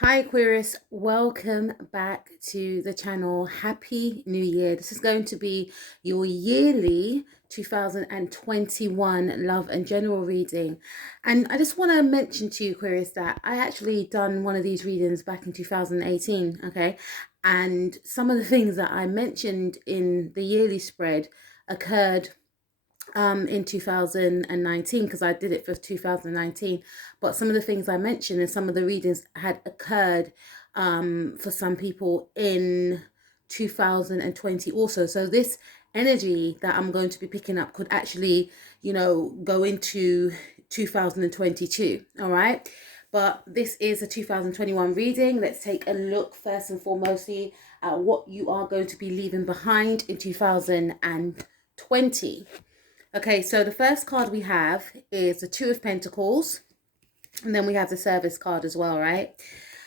Hi Aquarius, welcome back to the channel. Happy New Year. This is going to be your yearly 2021 love and general reading. And I just want to mention to you, Aquarius, that I actually done one of these readings back in 2018, okay? And some of the things that I mentioned in the yearly spread occurred in 2019, because I did it for 2019, but some of the things I mentioned and some of the readings had occurred for some people in 2020 also. So this energy that I'm going to be picking up could actually, go into 2022. All right, but this is a 2021 reading. Let's take a look first and foremostly at what you are going to be leaving behind in 2020. Okay, so the first card we have is the Two of Pentacles, and then we have the Service card as well, right?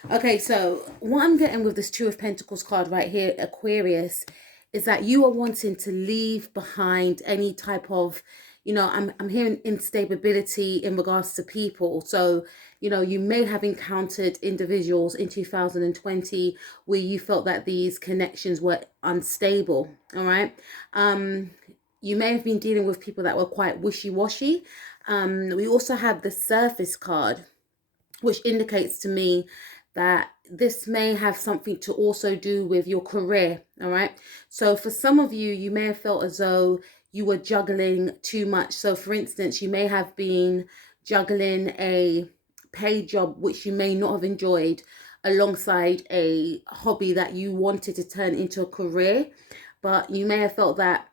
Okay, so what I'm getting with this Two of Pentacles card right here, Aquarius, is that you are wanting to leave behind any type of, I'm hearing instability in regards to people. So, you may have encountered individuals in 2020 where you felt that these connections were unstable, all right? You may have been dealing with people that were quite wishy-washy. We also have the Surface card, which indicates to me that this may have something to also do with your career, all right? So for some of you, you may have felt as though you were juggling too much. So for instance, you may have been juggling a paid job, which you may not have enjoyed, alongside a hobby that you wanted to turn into a career. But you may have felt that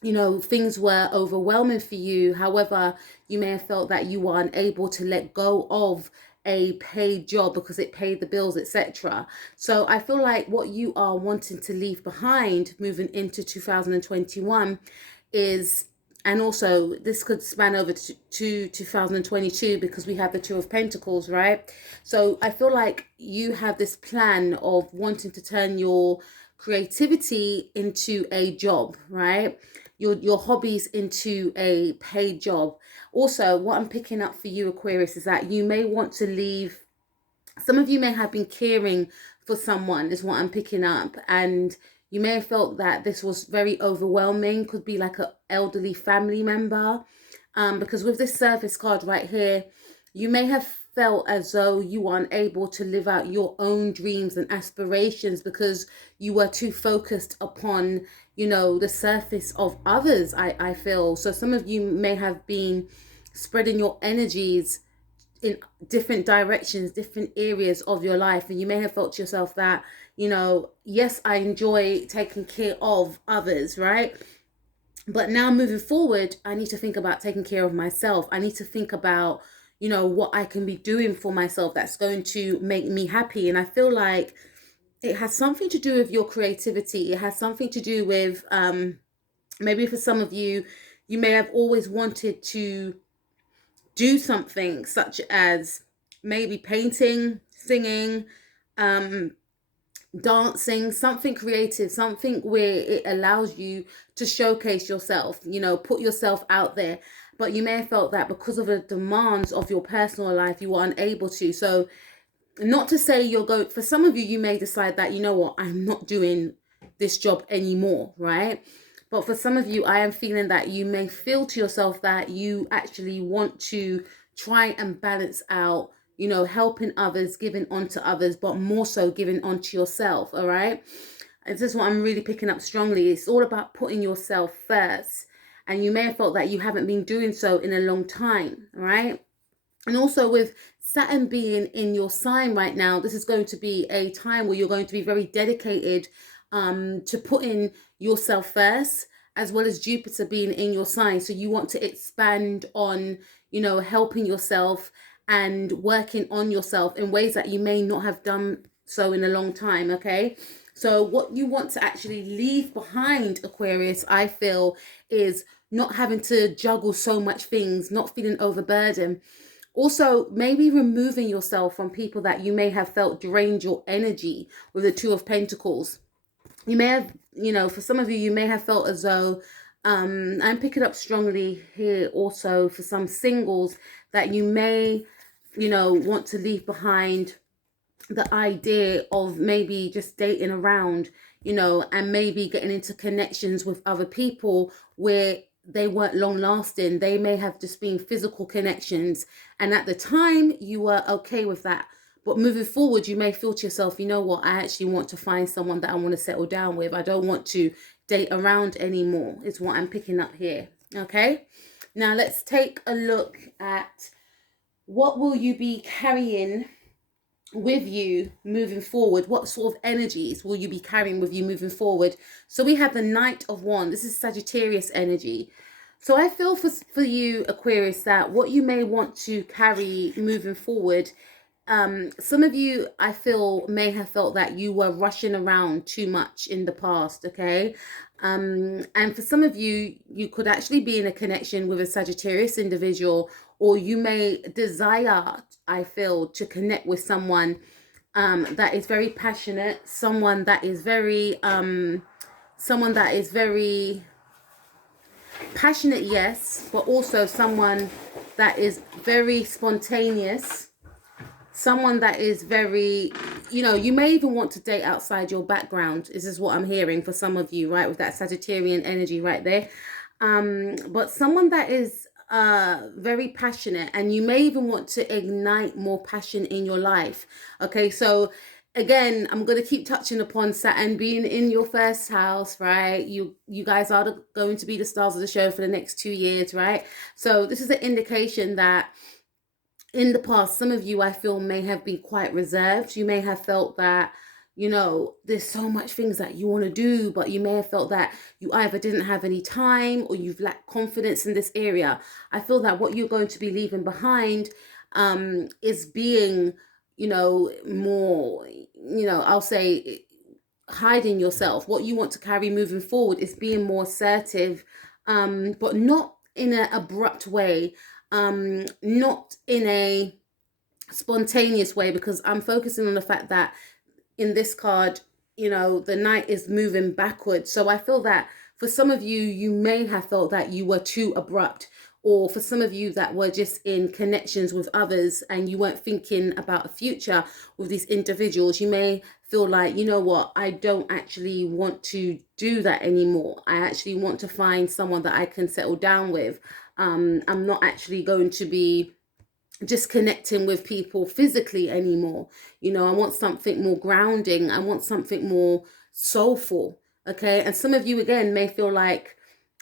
things were overwhelming for you. However, you may have felt that you were unable to let go of a paid job because it paid the bills, etc. So I feel like what you are wanting to leave behind moving into 2021 is, and also this could span over to 2022 because we have the Two of Pentacles, right? So I feel like you have this plan of wanting to turn your creativity into a job, right? Your hobbies into a paid job. Also, what I'm picking up for you, Aquarius, is that you may want to leave. Some of you may have been caring for someone, is what I'm picking up, and you may have felt that this was very overwhelming. Could be like an elderly family member, because with this Surface card right here, you may have felt as though you were unable to live out your own dreams and aspirations because you were too focused upon, the surface of others, I feel. So some of you may have been spreading your energies in different directions, different areas of your life, and you may have felt to yourself that, yes, I enjoy taking care of others, right? But now moving forward, I need to think about taking care of myself. I need to think about, what I can be doing for myself that's going to make me happy. And I feel like it has something to do with your creativity. It has something to do with, maybe for some of you, you may have always wanted to do something such as maybe painting, singing, um, dancing, something creative, something where it allows you to showcase yourself, put yourself out there. But you may have felt that because of the demands of your personal life, you were unable to. So not to say you're going, for some of you, you may decide that, you know what, I'm not doing this job anymore, right? But for some of you, I am feeling that you may feel to yourself that you actually want to try and balance out, helping others, giving on to others, but more so giving on to yourself, all right? And this is what I'm really picking up strongly. It's all about putting yourself first. And you may have felt that you haven't been doing so in a long time, all right? And also with Saturn being in your sign right now, this is going to be a time where you're going to be very dedicated to putting yourself first, as well as Jupiter being in your sign. So you want to expand on, helping yourself and working on yourself in ways that you may not have done so in a long time, okay? So what you want to actually leave behind, Aquarius, I feel, is not having to juggle so much things, not feeling overburdened. Also, maybe removing yourself from people that you may have felt drained your energy with the Two of Pentacles. You may have, for some of you, you may have felt as though, I'm picking up strongly here also for some singles, that you may, want to leave behind the idea of maybe just dating around, you know, and maybe getting into connections with other people where they weren't long lasting. They may have just been physical connections. And at the time, you were okay with that. But moving forward, you may feel to yourself, you know what, I actually want to find someone that I want to settle down with. I don't want to date around anymore, is what I'm picking up here. Okay. Now let's take a look at what will you be carrying with you moving forward. What sort of energies will you be carrying with you moving forward? So we have the Knight of Wands. This is Sagittarius energy. So I feel for you, Aquarius, that what you may want to carry moving forward, some of you, I feel, may have felt that you were rushing around too much in the past, okay? And for some of you, you could actually be in a connection with a Sagittarius individual, or you may desire, I feel, to connect with someone that is very passionate, someone that is very passionate, yes, but also someone that is very spontaneous, someone that is very, you know, you may even want to date outside your background. This is what I'm hearing for some of you, right, with that Sagittarian energy right there. But someone that is very passionate, and you may even want to ignite more passion in your life. Okay, so again, I'm going to keep touching upon Saturn being in your first house, right? You guys are going to be the stars of the show for the next 2 years, right? So this is an indication that in the past, some of you, I feel, may have been quite reserved. You may have felt that, you know, there's so much things that you want to do, but you may have felt that you either didn't have any time or you've lacked confidence in this area. I feel that what you're going to be leaving behind is being, you know, more, you know, I'll say hiding yourself. What you want to carry moving forward is being more assertive, but not in an abrupt way, not in a spontaneous way, because I'm focusing on the fact that in this card, you know, the Knight is moving backwards. So I feel that for some of you, you may have felt that you were too abrupt, or for some of you that were just in connections with others and you weren't thinking about a future with these individuals, you may feel like, you know what, I don't actually want to do that anymore. I actually want to find someone that I can settle down with. I'm not actually going to be just connecting with people physically anymore. You know, I want something more grounding. I want something more soulful. Okay. And some of you, again, may feel like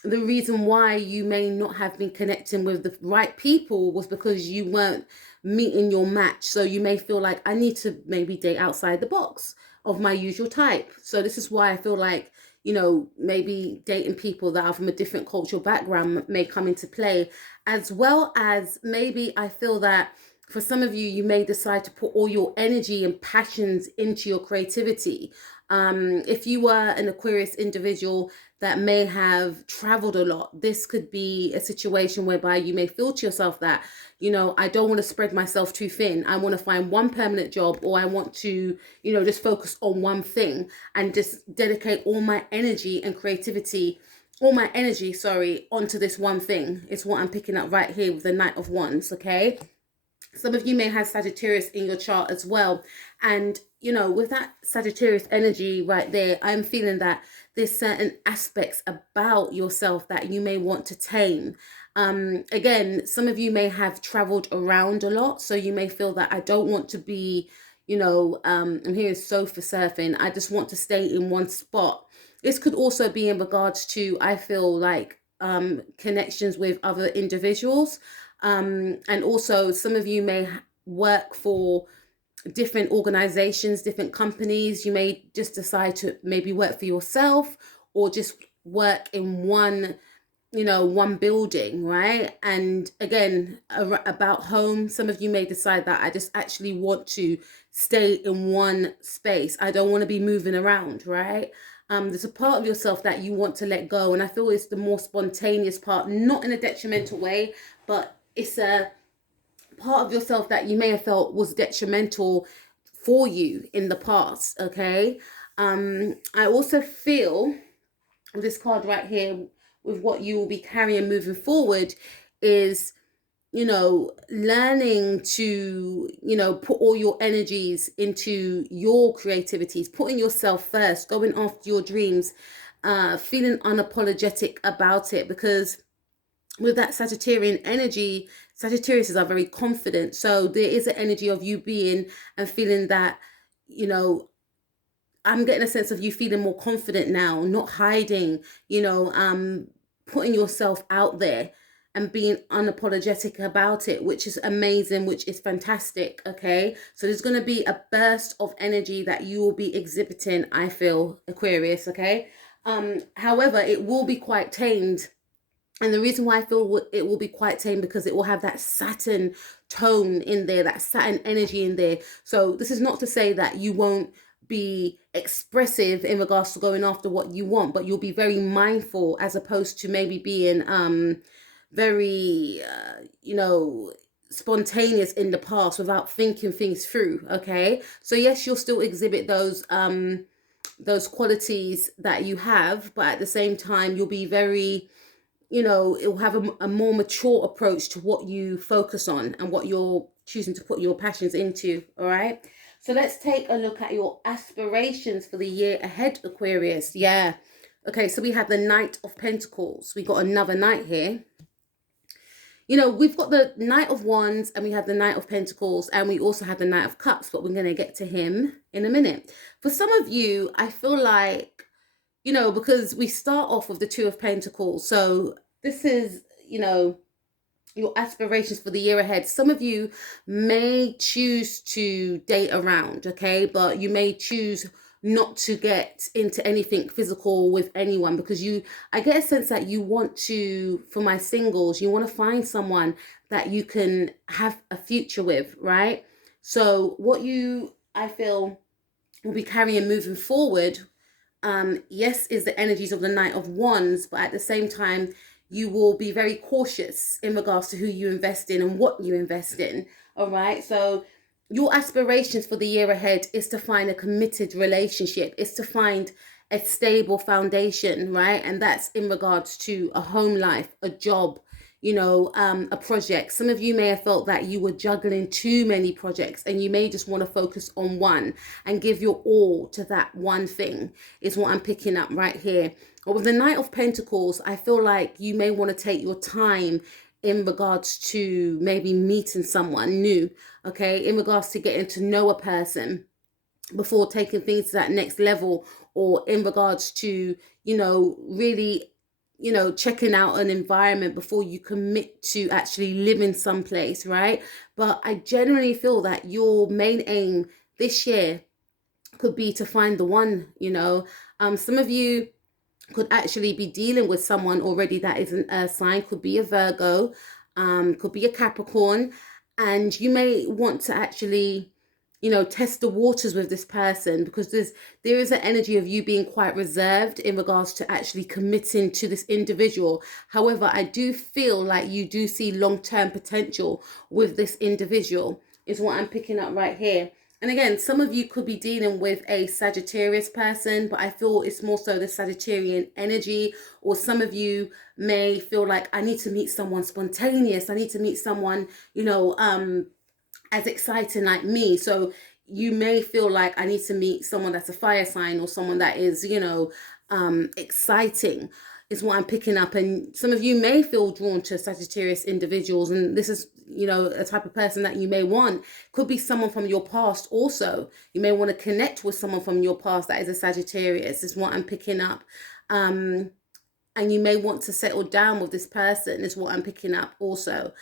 the reason why you may not have been connecting with the right people was because you weren't meeting your match. So you may feel like, I need to maybe date outside the box of my usual type. So this is why I feel like, you know, maybe dating people that are from a different cultural background may come into play, as well as maybe I feel that for some of you, you may decide to put all your energy and passions into your creativity. If you were an Aquarius individual that may have traveled a lot, this could be a situation whereby you may feel to yourself that, you know, I don't want to spread myself too thin. I want to find one permanent job, or I want to, you know, just focus on one thing and just dedicate all my energy and creativity, all my energy, sorry, onto this one thing. It's what I'm picking up right here with the Knight of Wands, okay? Some of you may have Sagittarius in your chart as well. And, you know, with that Sagittarius energy right there, I'm feeling that there's certain aspects about yourself that you may want to tame. Again, some of you may have traveled around a lot. So you may feel that I don't want to be, you know, I'm hearing sofa surfing. I just want to stay in one spot. This could also be in regards to, I feel like, connections with other individuals. And also some of you may work for different organizations, different companies. You may just decide to maybe work for yourself, or just work in one, you know, one building, right? And again, about home, some of you may decide that I just actually want to stay in one space. I don't want to be moving around, right? There's a part of yourself that you want to let go, and I feel it's the more spontaneous part, not in a detrimental way, but it's a part of yourself that you may have felt was detrimental for you in the past, okay? I also feel this card right here with what you will be carrying moving forward is, learning to, put all your energies into your creativities, putting yourself first, going after your dreams, feeling unapologetic about it. Because with that Sagittarian energy, Sagittarius are very confident. So there is an energy of you being and feeling that, I'm getting a sense of you feeling more confident now, not hiding, putting yourself out there and being unapologetic about it, which is amazing, which is fantastic. Okay, so there's going to be a burst of energy that you will be exhibiting, I feel, Aquarius. Okay, however, it will be quite tamed. And the reason why I feel it will be quite tame, because it will have that Saturn tone in there, that Saturn energy in there. So this is not to say that you won't be expressive in regards to going after what you want, but you'll be very mindful, as opposed to maybe being very spontaneous in the past without thinking things through. Okay, so yes, you'll still exhibit those qualities that you have, but at the same time you'll be very, it'll have a more mature approach to what you focus on and what you're choosing to put your passions into. All right, so let's take a look at your aspirations for the year ahead, Aquarius. Yeah, okay, so we have the Knight of Pentacles. We got another knight here. We've got the Knight of Wands and we have the Knight of Pentacles, and we also have the Knight of Cups, but we're going to get to him in a minute. For some of you, I feel like, because we start off with the Two of Pentacles. So this is, your aspirations for the year ahead. Some of you may choose to date around, okay? But you may choose not to get into anything physical with anyone, because I get a sense that you want to, for my singles, you want to find someone that you can have a future with, right? So what I feel, will be carrying moving forward, yes, is the energies of the Knight of Wands, but at the same time, you will be very cautious in regards to who you invest in and what you invest in. All right, so your aspirations for the year ahead is to find a committed relationship, is to find a stable foundation, right? And that's in regards to a home life, a job, a project. Some of you may have felt that you were juggling too many projects, and you may just want to focus on one and give your all to that one thing, is what I'm picking up right here. But with the Knight of Pentacles, I feel like you may want to take your time in regards to maybe meeting someone new, okay? In regards to getting to know a person before taking things to that next level, or in regards to, really, checking out an environment before you commit to actually living someplace, right? But I generally feel that your main aim this year could be to find the one. Some of you could actually be dealing with someone already that is an earth sign, could be a Virgo, could be a Capricorn, and you may want to actually, test the waters with this person, because there is an energy of you being quite reserved in regards to actually committing to this individual. However, I do feel like you do see long-term potential with this individual, is what I'm picking up right here. And again, some of you could be dealing with a Sagittarius person, but I feel it's more so the Sagittarian energy. Or some of you may feel like, I need to meet someone spontaneous. I need to meet someone, as exciting like me. So you may feel like, I need to meet someone that's a fire sign, or someone that is, exciting, is what I'm picking up. And some of you may feel drawn to Sagittarius individuals, and this is, a type of person that you may want. Could be someone from your past also. You may want to connect with someone from your past that is a Sagittarius, is what I'm picking up. And you may want to settle down with this person, is what I'm picking up also.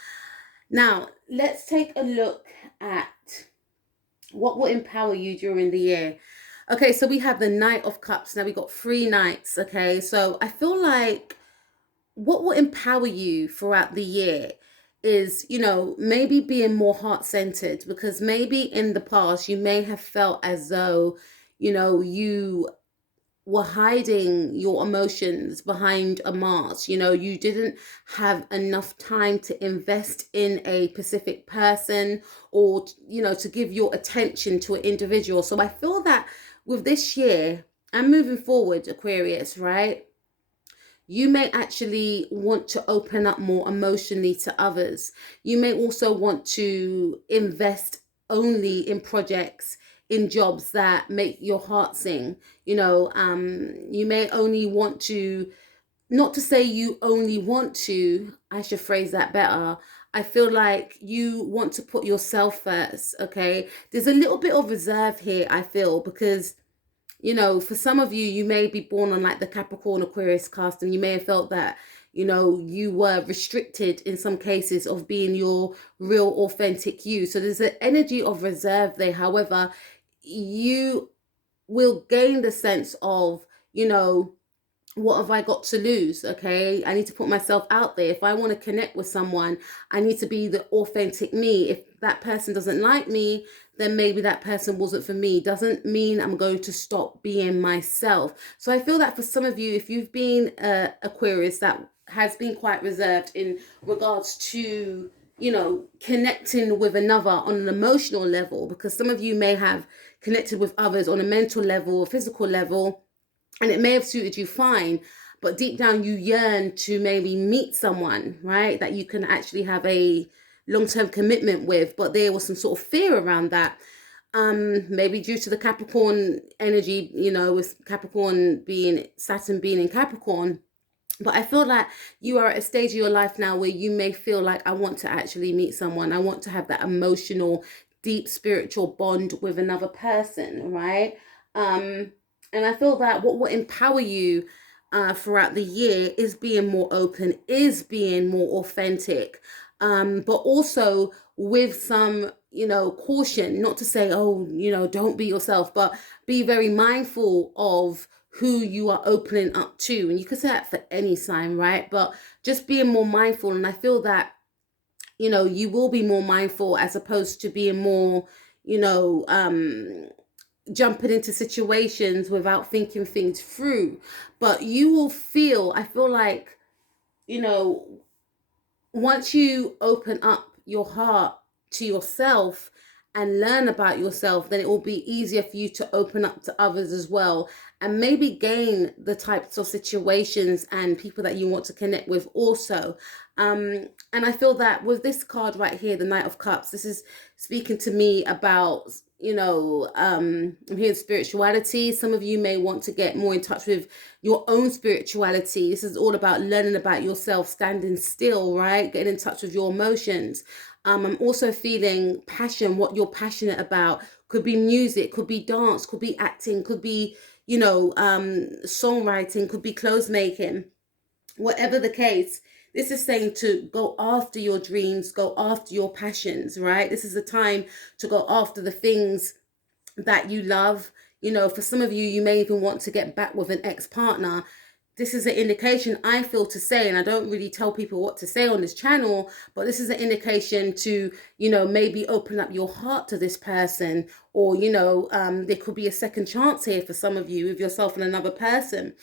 Now, let's take a look at what will empower you during the year. Okay, so we have the Knight of Cups. Now we got 3 knights, okay? So I feel like what will empower you throughout the year is, maybe being more heart-centered, because maybe in the past you may have felt as though, you were hiding your emotions behind a mask. You didn't have enough time to invest in a specific person, or, to give your attention to an individual. So I feel that with this year and moving forward, Aquarius, right? you may actually want to open up more emotionally to others. You may also want to invest only in projects, in jobs that make your heart sing. You may only want to, not to say you only want to, I should phrase that better. I feel like you want to put yourself first, okay? There's a little bit of reserve here, I feel, because for some of you, you may be born on like the Capricorn Aquarius cast, and you may have felt that, you were restricted in some cases of being your real authentic you. So there's an energy of reserve there. However, you will gain the sense of, what have I got to lose? Okay, I need to put myself out there. If I want to connect with someone, I need to be the authentic me. If that person doesn't like me, then maybe that person wasn't for me. Doesn't mean I'm going to stop being myself. So I feel that for some of you, if you've been Aquarius that has been quite reserved in regards to, connecting with another on an emotional level, because some of you may have connected with others on a mental level or physical level, and it may have suited you fine, but deep down you yearn to maybe meet someone, right, that you can actually have a long-term commitment with, but there was some sort of fear around that. Maybe due to the Capricorn energy, with Saturn being in Capricorn. But I feel like you are at a stage of your life now where you may feel like, I want to actually meet someone. I want to have that emotional, deep spiritual bond with another person, right? And I feel that what will empower you throughout the year is being more open, is being more authentic, but also with some, caution, not to say, oh, don't be yourself, but be very mindful of who you are opening up to. And you could say that for any sign, right? But just being more mindful. And I feel that, you will be more mindful as opposed to being more, jumping into situations without thinking things through. But you will feel, I feel like, once you open up your heart to yourself and learn about yourself, then it will be easier for you to open up to others as well, and maybe gain the types of situations and people that you want to connect with also. And I feel that with this card right here, the Knight of Cups, this is speaking to me about, I'm hearing spirituality. Some of you may want to get more in touch with your own spirituality. This is all about learning about yourself, standing still, right? Getting in touch with your emotions. I'm also feeling passion, what you're passionate about. Could be music, could be dance, could be acting, could be, songwriting, could be clothes making. Whatever the case, this is saying to go after your dreams, go after your passions, right? This is the time to go after the things that you love. For some of you, you may even want to get back with an ex-partner. This is an indication, I feel, to say, and I don't really tell people what to say on this channel, but this is an indication to, maybe open up your heart to this person, or, there could be a second chance here for some of you with yourself and another person,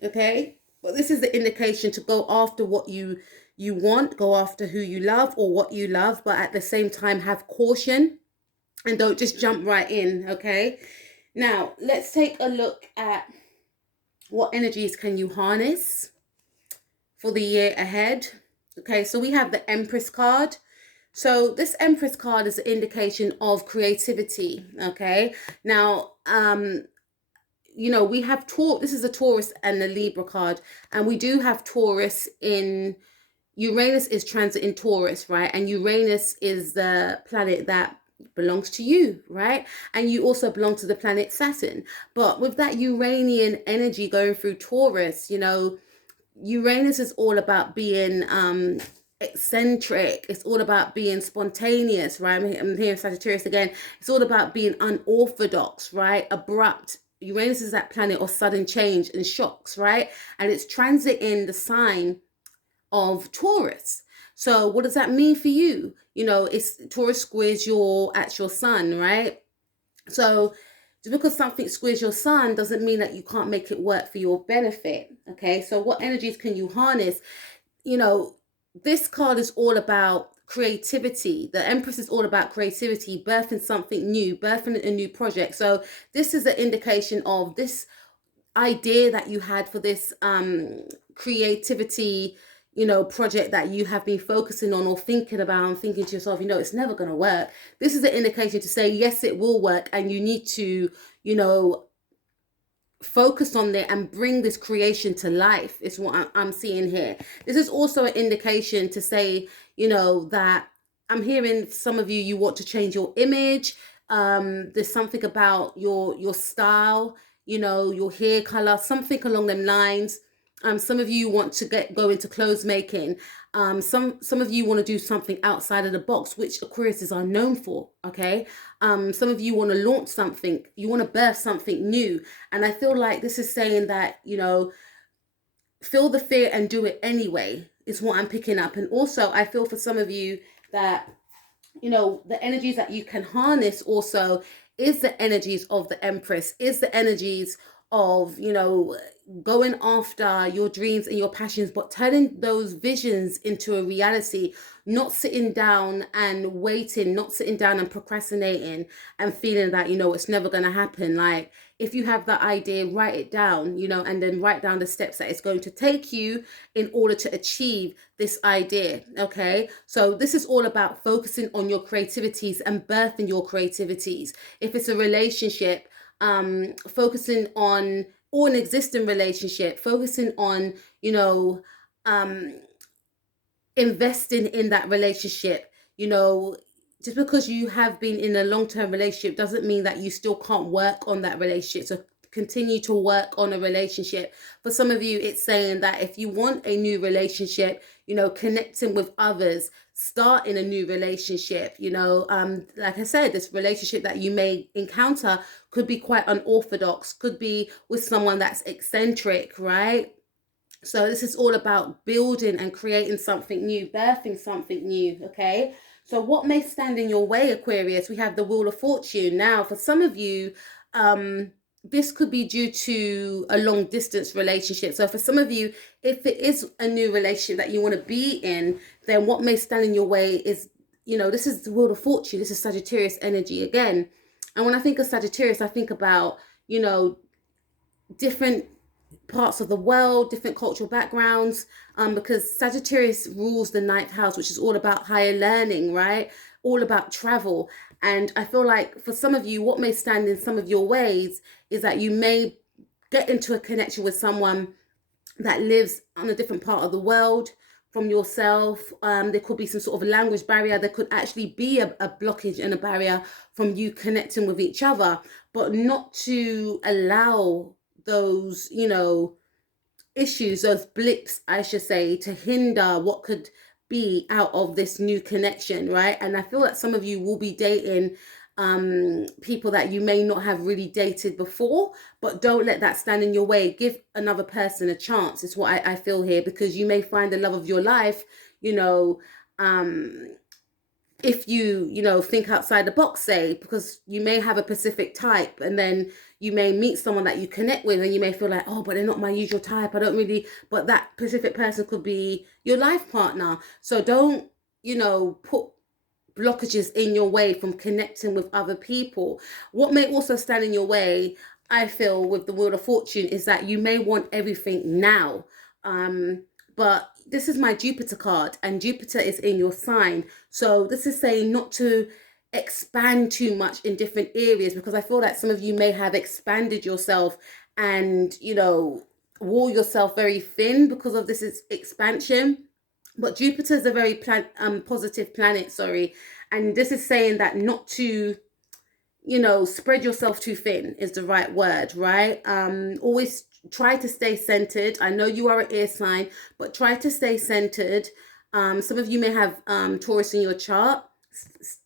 okay? But this is the indication to go after what you want, go after who you love or what you love, but at the same time have caution and don't just jump right in, okay? Now, let's take a look at what energies can you harness for the year ahead. Okay, so we have the Empress card. So this Empress card is an indication of creativity, okay? Now, we have this is a Taurus and a Libra card, and we do have Taurus in, Uranus is transit in Taurus, right? And Uranus is the planet that belongs to you, right? And you also belong to the planet Saturn. But with that Uranian energy going through Taurus, Uranus is all about being eccentric. It's all about being spontaneous, right? I'm hearing Sagittarius again. It's all about being unorthodox, right? Abrupt. Uranus is that planet of sudden change and shocks, right? And it's transiting the sign of Taurus. So what does that mean for you? It's Taurus squares your actual sun, right? So just because something squares your sun doesn't mean that you can't make it work for your benefit, okay? So what energies can you harness? This card is all about creativity. The Empress is all about creativity, birthing something new, birthing a new project. So this is an indication of this idea that you had for this creativity, you know, project that you have been focusing on or thinking about and thinking to yourself, you know, it's never going to work. This is an indication to say, yes, it will work. And you need to, you know, focus on it and bring this creation to life is what I'm seeing here. This is also an indication to say, you know, that I'm hearing some of you want to change your image. There's something about your style, you know, your hair color, something along them lines. Some of you want to go into clothes making. Some of you want to do something outside of the box, which Aquariuses are known for. Okay. Some of you want to launch something. You want to birth something new. And I feel like this is saying that, you know, feel the fear and do it anyway is what I'm picking up. And also I feel for some of you that, you know, the energies that you can harness also is the energies of the Empress, is the energies of, you know, going after your dreams and your passions, but turning those visions into a reality, not sitting down and waiting, not sitting down and procrastinating and feeling that, you know, it's never going to happen. Like, if you have that idea, write it down, you know, and then write down the steps that it's going to take you in order to achieve this idea. Okay. So this is all about focusing on your creativities and birthing your creativities. If it's a relationship, focusing on, or an existing relationship, focusing on, you know, investing in that relationship. You know, just because you have been in a long-term relationship doesn't mean that you still can't work on that relationship. So continue to work on a relationship. For some of you, it's saying that if you want a new relationship, you know, connecting with others, start in a new relationship. You know, like I said, this relationship that you may encounter could be quite unorthodox, could be with someone that's eccentric, right? So this is all about building and creating something new, birthing something new. Okay. So what may stand in your way, Aquarius? We have the Wheel of Fortune. Now, for some of you, this could be due to a long distance relationship. So for some of you, if it is a new relationship that you want to be in, then what may stand in your way is, you know, this is the Wheel of Fortune. This is Sagittarius energy again. And when I think of Sagittarius, I think about, you know, different parts of the world, different cultural backgrounds, because Sagittarius rules the ninth house, which is all about higher learning, right? All about travel. And I feel like for some of you, what may stand in some of your ways is that you may get into a connection with someone that lives on a different part of the world from yourself. There could be some sort of language barrier. There could actually be a blockage and a barrier from you connecting with each other, but not to allow those, you know, issues, those blips, I should say, to hinder what could be out of this new connection, right? And I feel that some of you will be dating people that you may not have really dated before, but don't let that stand in your way. Give another person a chance. It's what I feel here, because you may find the love of your life, you know, if you know, think outside the box, say, because you may have a specific type, and then you may meet someone that you connect with, and you may feel like, oh, but they're not my usual type. I don't really, but that specific person could be your life partner. So don't, you know, put blockages in your way from connecting with other people. What may also stand in your way, I feel, with the Wheel of Fortune is that you may want everything now. But this is my Jupiter card, and Jupiter is in your sign. So this is saying not to expand too much in different areas, because I feel that some of you may have expanded yourself and, you know, wall yourself very thin because of this expansion. But Jupiter is a very positive planet, sorry. And this is saying that not to, you know, spread yourself too thin is the right word, right? Always try to stay centered. I know you are an air sign, but try to stay centered. Some of you may have Taurus in your chart.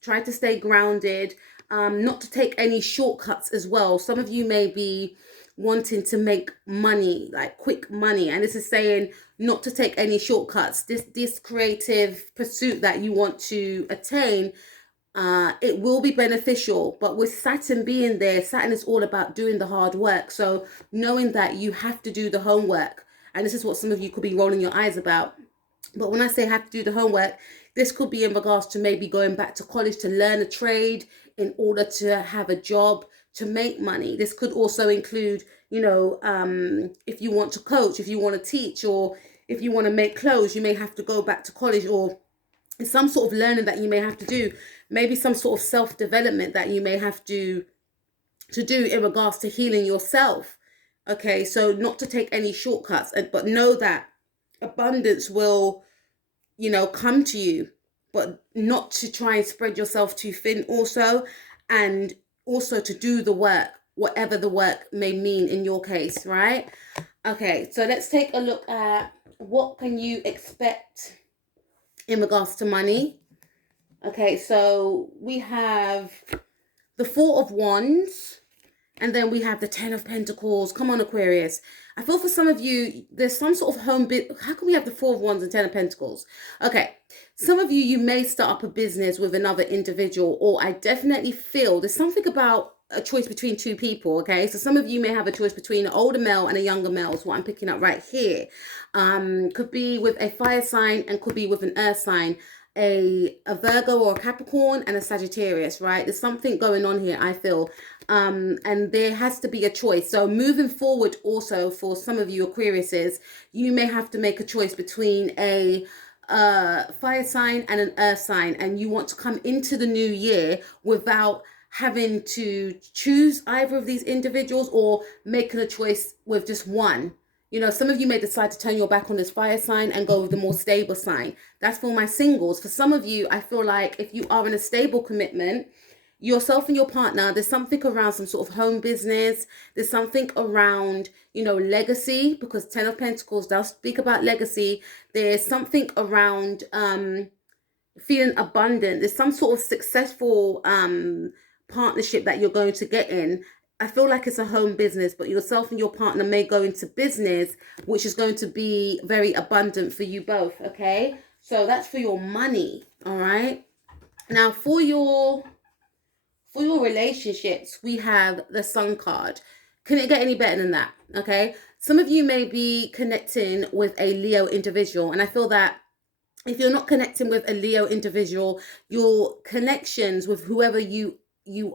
Try to stay grounded, not to take any shortcuts as well. Some of you may be wanting to make money, like quick money, and this is saying not to take any shortcuts. This creative pursuit that you want to attain, it will be beneficial, but with Saturn being there, Saturn is all about doing the hard work. So knowing that you have to do the homework, and this is what some of you could be rolling your eyes about. But when I say have to do the homework, this could be in regards to maybe going back to college to learn a trade in order to have a job, to make money. This could also include, you know, if you want to coach, if you want to teach, or if you want to make clothes, you may have to go back to college, or some sort of learning that you may have to do, maybe some sort of self-development that you may have to do in regards to healing yourself. Okay, so not to take any shortcuts, but know that abundance will, you know, come to you, but not to try and spread yourself too thin also, and also to do the work, whatever the work may mean in your case, right? Okay, so let's take a look at what can you expect in regards to money. Okay, so we have the Four of Wands, and then we have the Ten of Pentacles. Come on, Aquarius. I feel for some of you, there's some sort of home bit. How can we have the Four of Wands and Ten of Pentacles? Okay, some of you, you may start up a business with another individual, or I definitely feel there's something about a choice between two people. Okay, so some of you may have a choice between an older male and a younger male, is what I'm picking up right here. Could be with a fire sign and could be with an earth sign. A Virgo or a Capricorn and a Sagittarius, right? There's something going on here, I feel. And there has to be a choice. So moving forward, also for some of you Aquariuses, you may have to make a choice between a fire sign and an earth sign, and you want to come into the new year without having to choose either of these individuals, or making a choice with just one. You know, some of you may decide to turn your back on this fire sign and go with the more stable sign. That's for my singles. For some of you, I feel like if you are in a stable commitment, yourself and your partner, there's something around some sort of home business. There's something around, you know, legacy, because Ten of Pentacles does speak about legacy. There's something around feeling abundant. There's some sort of successful partnership that you're going to get in. I feel like it's a home business, but yourself and your partner may go into business, which is going to be very abundant for you both, okay? So that's for your money, all right? Now, for your relationships, we have the Sun card. Can it get any better than that, okay? Some of you may be connecting with a Leo individual, and I feel that if you're not connecting with a Leo individual, your connections with whoever you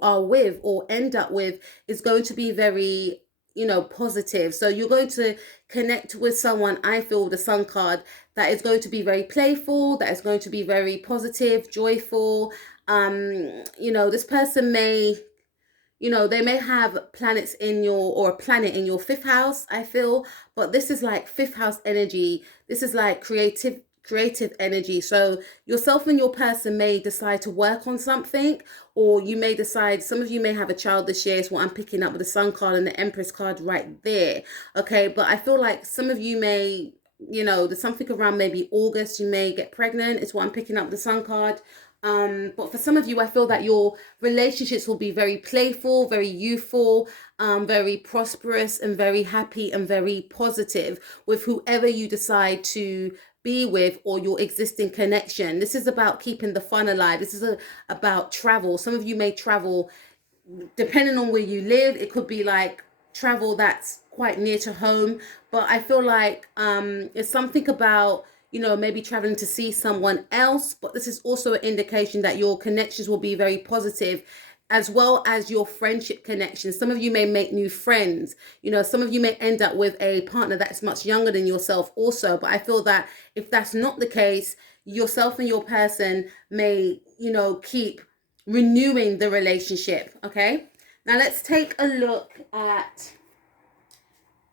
are with or end up with is going to be very, you know, positive. So you're going to connect with someone, I feel, the Sun card, that is going to be very playful, that is going to be very positive, joyful. You know, this person may, you know, they may have planets in your, or a planet in your fifth house, I feel, but this is like fifth house energy. This is like creative energy. So yourself and your person may decide to work on something, or you may decide, some of you may have a child this year, is what I'm picking up with the Sun card and the Empress card right there. Okay, but I feel like some of you may, you know, there's something around maybe August, you may get pregnant, is what I'm picking up with the Sun card. But for some of you, I feel that your relationships will be very playful, very youthful, very prosperous, and very happy and very positive with whoever you decide to be with, or your existing connection. This is about keeping the fun alive. This is about travel. Some of you may travel depending on where you live. It could be like travel that's quite near to home, but I feel like it's something about, you know, maybe traveling to see someone else. But this is also an indication that your connections will be very positive, as well as your friendship connections. Some of you may make new friends. You know, some of you may end up with a partner that's much younger than yourself also. But I feel that if that's not the case, yourself and your person may, you know, keep renewing the relationship, okay? Now let's take a look at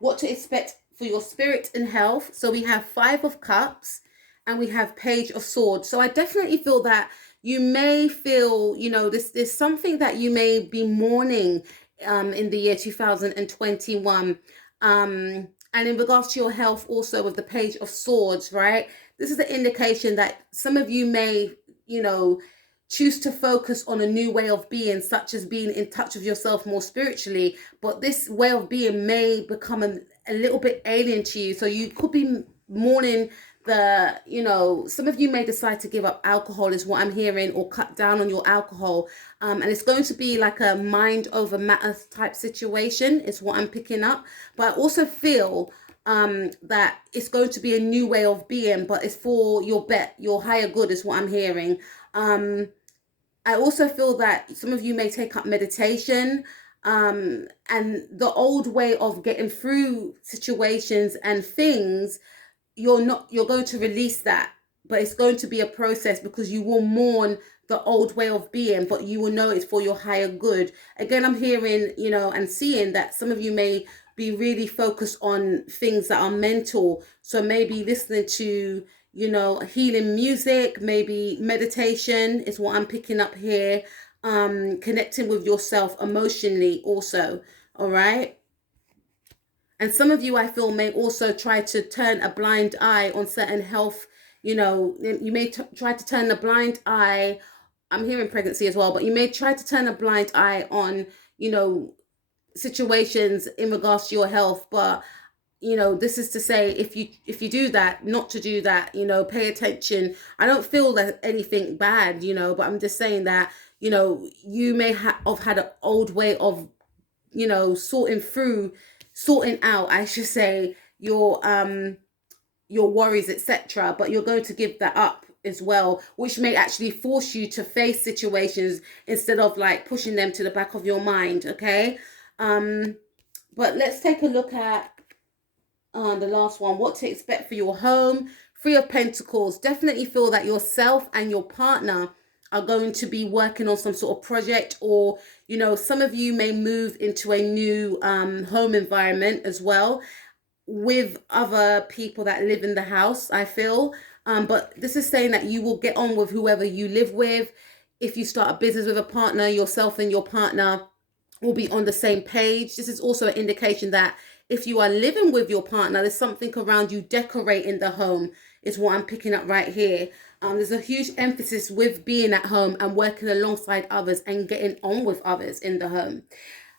what to expect for your spirit and health. So we have Five of Cups and we have Page of Swords. So I definitely feel that you may feel, you know, there's something that you may be mourning in the year 2021. And in regards to your health also, with the Page of Swords, right? This is an indication that some of you may, you know, choose to focus on a new way of being, such as being in touch with yourself more spiritually. But this way of being may become a little bit alien to you. So you could be mourning the, you know, some of you may decide to give up alcohol, is what I'm hearing, or cut down on your alcohol. And it's going to be like a mind over matter type situation, is what I'm picking up. But I also feel that it's going to be a new way of being, but it's for your higher good, is what I'm hearing. I also feel that some of you may take up meditation. And the old way of getting through situations and things, you're going to release that, but it's going to be a process, because you will mourn the old way of being, but you will know it's for your higher good. Again, I'm hearing, and seeing that some of you may be really focused on things that are mental, so maybe listening to healing music, maybe meditation is what I'm picking up here. Connecting with yourself emotionally also. All right. And some of you, I feel, may also try to turn a blind eye on certain health. You may try to turn a blind eye. I'm hearing pregnancy as well, but you may try to turn a blind eye on, situations in regards to your health. But this is to say, if you do that, not to do that, pay attention. I don't feel that anything bad, but I'm just saying that, you may have had an old way of, sorting out, I should say, your worries, etc. But you're going to give that up as well, which may actually force you to face situations instead of like pushing them to the back of your mind. Okay. But let's take a look at the last one, what to expect for your home. Three of Pentacles. Definitely feel that yourself and your partner are going to be working on some sort of project, or some of you may move into a new home environment as well, with other people that live in the house, I feel. But this is saying that you will get on with whoever you live with. If you start a business with a partner, yourself and your partner will be on the same page. This is also an indication that if you are living with your partner, there's something around you decorating the home, is what I'm picking up right here. There's a huge emphasis with being at home and working alongside others and getting on with others in the home.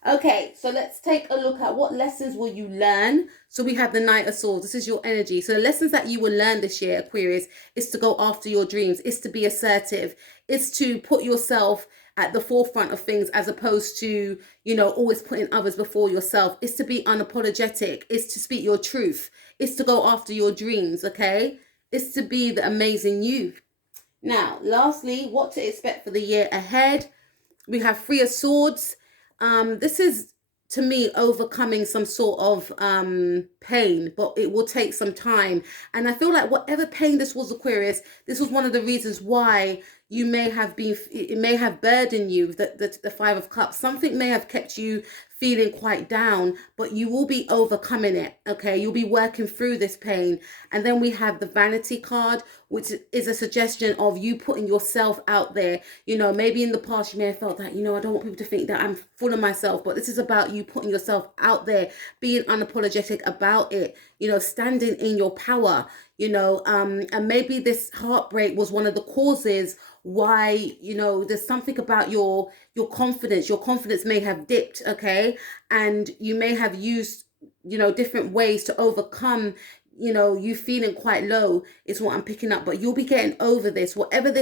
Okay, so let's take a look at what lessons will you learn. So we have the Knight of Swords. This is your energy. So the lessons that you will learn this year, Aquarius, is to go after your dreams, is to be assertive, is to put yourself at the forefront of things, as opposed to, always putting others before yourself. Is to be unapologetic, is to speak your truth, is to go after your dreams, okay? Is to be the amazing you. Now, lastly, what to expect for the year ahead. We have Three of Swords. This is, to me, overcoming some sort of pain, but it will take some time. And I feel like whatever pain this was, Aquarius, this was one of the reasons why you may have been, it may have burdened you, the Five of Cups. Something may have kept you feeling quite down, but you will be overcoming it, okay? You'll be working through this pain. And then we have the Vanity card, which is a suggestion of you putting yourself out there. Maybe in the past you may have felt that, I don't want people to think that I'm full of myself, but this is about you putting yourself out there, being unapologetic about it, standing in your power, and maybe this heartbreak was one of the causes why, there's something about your confidence. Your confidence may have dipped, okay? And you may have used, different ways to overcome, you feeling quite low, is what I'm picking up. But you'll be getting over this, whatever this